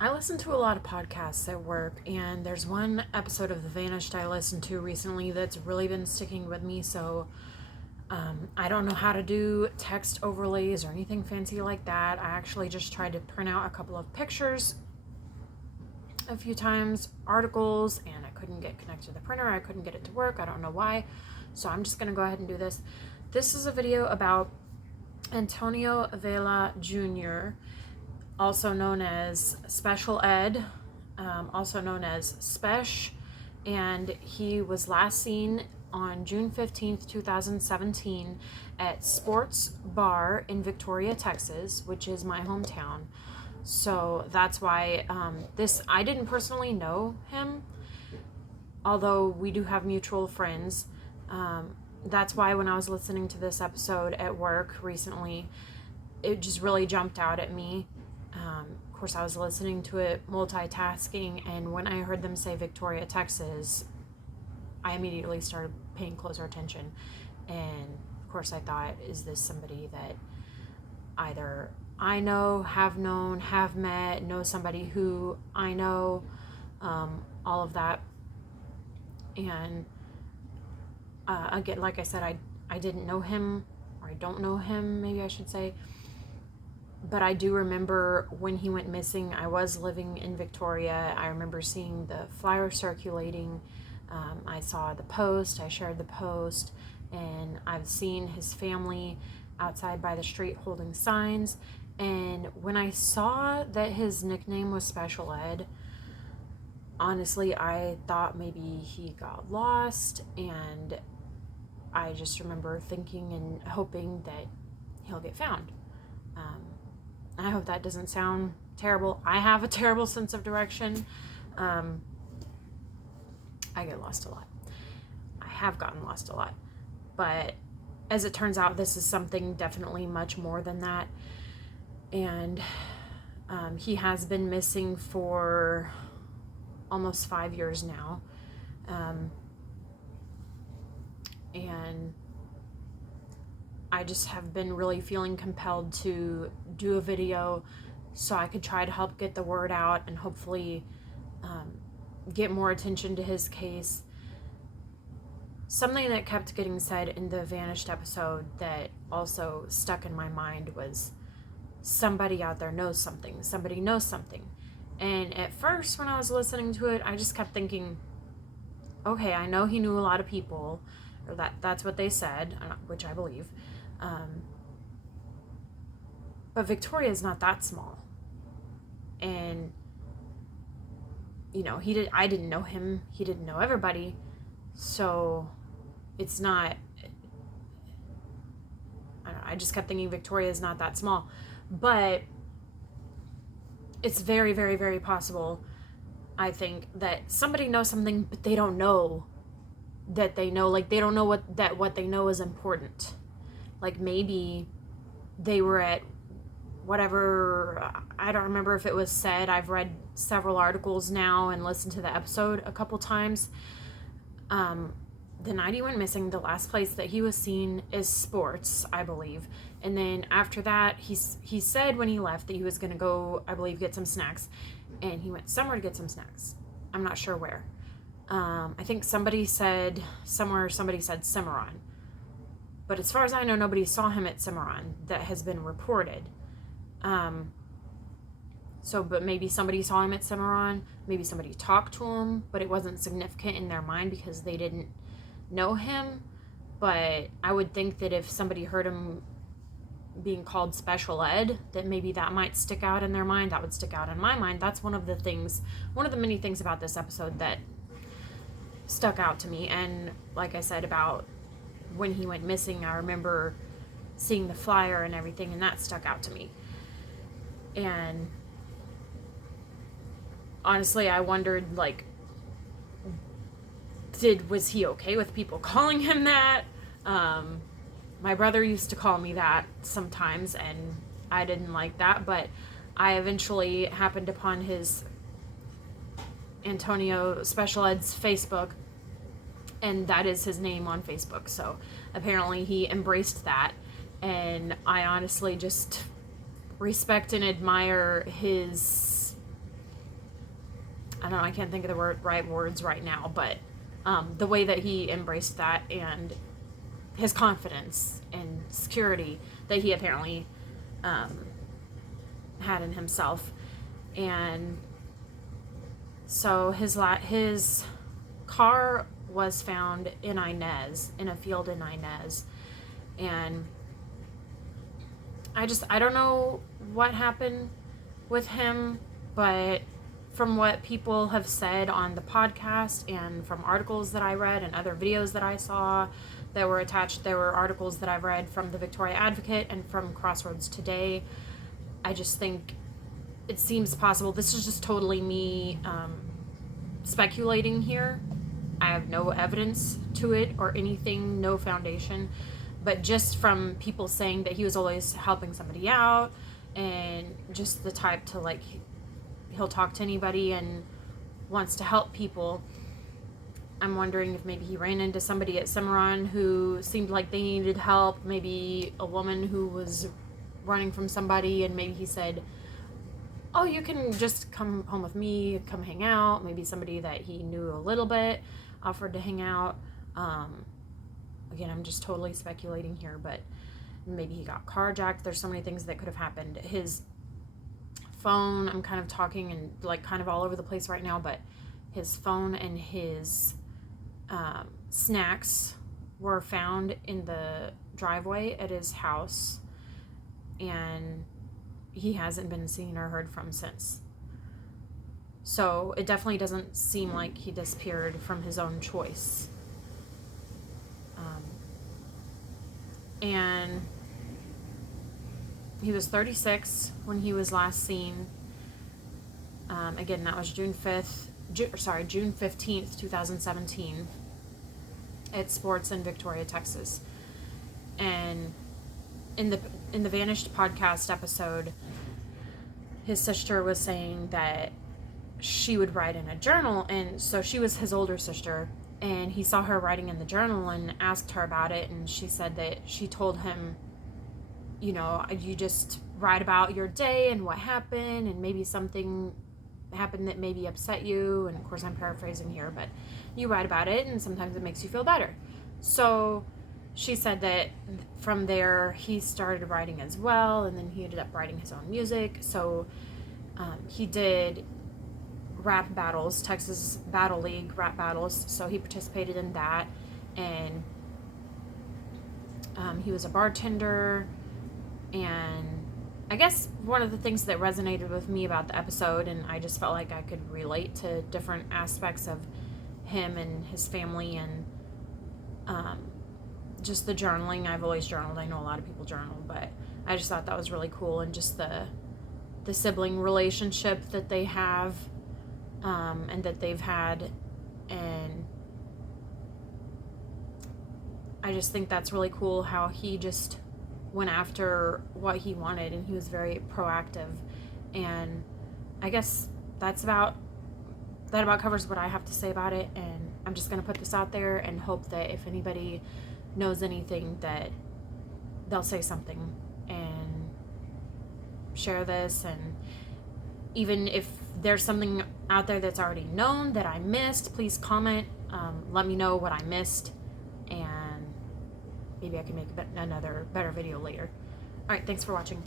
I listen to a lot of podcasts at work, and there's one episode of The Vanished I listened to recently that's really been sticking with me. So I don't know how to do text overlays or anything fancy like that. I actually just tried to print out a couple of pictures a few times, articles, and I couldn't get connected to the printer. I couldn't get it to work. I don't know why. So I'm just going to go ahead and do this. This is a video about Antonio Vela Jr., also known as Speshul Ed, also known as Spesh, and he was last seen on June 15th, 2017 at Sports Bar in Victoria, Texas, which is my hometown. So that's why I didn't personally know him, although we do have mutual friends. That's why when I was listening to this episode at work recently, it just really jumped out at me. Of course, I was listening to it multitasking, and when I heard them say Victoria, Texas, I immediately started paying closer attention. And of course, I thought, is this somebody that either I know, have known, have met, know somebody who I know, all of that. And again, like I said, I didn't know him, or I don't know him, maybe I should say. But I do remember when he went missing, I was living in Victoria. I remember seeing the flyer circulating. I saw the post, I shared the post, and I've seen his family outside by the street holding signs. And when I saw that his nickname was Speshul Ed, honestly, I thought maybe he got lost, and I just remember thinking and hoping that he'll get found. I hope that doesn't sound terrible. I have a terrible sense of direction. I get lost a lot. I have gotten lost a lot. But as it turns out, this is something definitely much more than that. And he has been missing for almost 5 years now. And I just have been really feeling compelled to do a video so I could try to help get the word out and hopefully get more attention to his case. Something that kept getting said in the Vanished episode that also stuck in my mind was somebody out there knows something. Somebody knows something. And at first, when I was listening to it, I just kept thinking, okay, I know he knew a lot of people, or that's what they said, which I believe. But Victoria is not that small. And, you know, I didn't know him. He didn't know everybody. So it's not, I just kept thinking Victoria is not that small. But it's very, very, very possible, I think, that somebody knows something, but they don't know that they know. Like, they don't know what they know is important. Like, maybe they were at whatever, I don't remember if it was said. I've read several articles now and listened to the episode a couple times. The night he went missing, the last place that he was seen is Sports, I believe. And then after that, he said when he left that he was going to go, I believe, get some snacks. And he went somewhere to get some snacks. I'm not sure where. I think somebody said Cimarron. But as far as I know, nobody saw him at Cimarron that has been reported. But maybe somebody saw him at Cimarron. Maybe somebody talked to him, but it wasn't significant in their mind because they didn't know him. But I would think that if somebody heard him being called Speshul Ed, that maybe that might stick out in their mind. That would stick out in my mind. That's one of the many things about this episode that stuck out to me. And like I said, about when he went missing, I remember seeing the flyer and everything, and that stuck out to me. And honestly, I wondered, like, was he okay with people calling him that? My brother used to call me that sometimes, and I didn't like that, but I eventually happened upon his Antonio Speshul Ed's Facebook, and that is his name on Facebook. So apparently he embraced that, and I honestly just respect and admire his I don't know, I can't think of the right words right now, but the way that he embraced that and his confidence and security that he apparently had in himself. And so his car was found in Inez, in a field in Inez. And I don't know what happened with him, but from what people have said on the podcast and from articles that I read and other videos that I saw that were attached, there were articles that I've read from the Victoria Advocate and from Crossroads Today. I just think it seems possible. This is just totally me speculating here. I have no evidence to it or anything, no foundation. But just from people saying that he was always helping somebody out and just the type to, like, he'll talk to anybody and wants to help people. I'm wondering if maybe he ran into somebody at Cimarron who seemed like they needed help. Maybe a woman who was running from somebody, and maybe he said, oh, you can just come home with me, come hang out. Maybe somebody that he knew a little bit offered to hang out. Again, I'm just totally speculating here, but maybe he got carjacked. There's so many things that could have happened. His phone, I'm kind of talking and like kind of all over the place right now, but his phone and his snacks were found in the driveway at his house, and he hasn't been seen or heard from since. So it definitely doesn't seem like he disappeared from his own choice. And he was 36 when he was last seen. Again, that was June 15th, 2017 at Sports in Victoria, Texas. And in the Vanished podcast episode, his sister was saying that she would write in a journal, and so she was his older sister, and he saw her writing in the journal and asked her about it, and she said that she told him, you know, you just write about your day and what happened, and maybe something happened that maybe upset you, and of course I'm paraphrasing here, but you write about it and sometimes it makes you feel better. So she said that from there he started writing as well, and then he ended up writing his own music. So he did rap battles, Texas Battle League rap battles, so he participated in that, and he was a bartender. And I guess one of the things that resonated with me about the episode, and I just felt like I could relate to different aspects of him and his family, and just the journaling. I've always journaled. I know a lot of people journal, but I just thought that was really cool, and just the sibling relationship that they have, and that they've had, and I just think that's really cool how he just went after what he wanted, and he was very proactive. And I guess that about covers what I have to say about it, and I'm just going to put this out there and hope that if anybody knows anything, that they'll say something and share this. And even if there's something out there that's already known that I missed, please comment, let me know what I missed, and maybe I can make another better video later. All right, thanks for watching.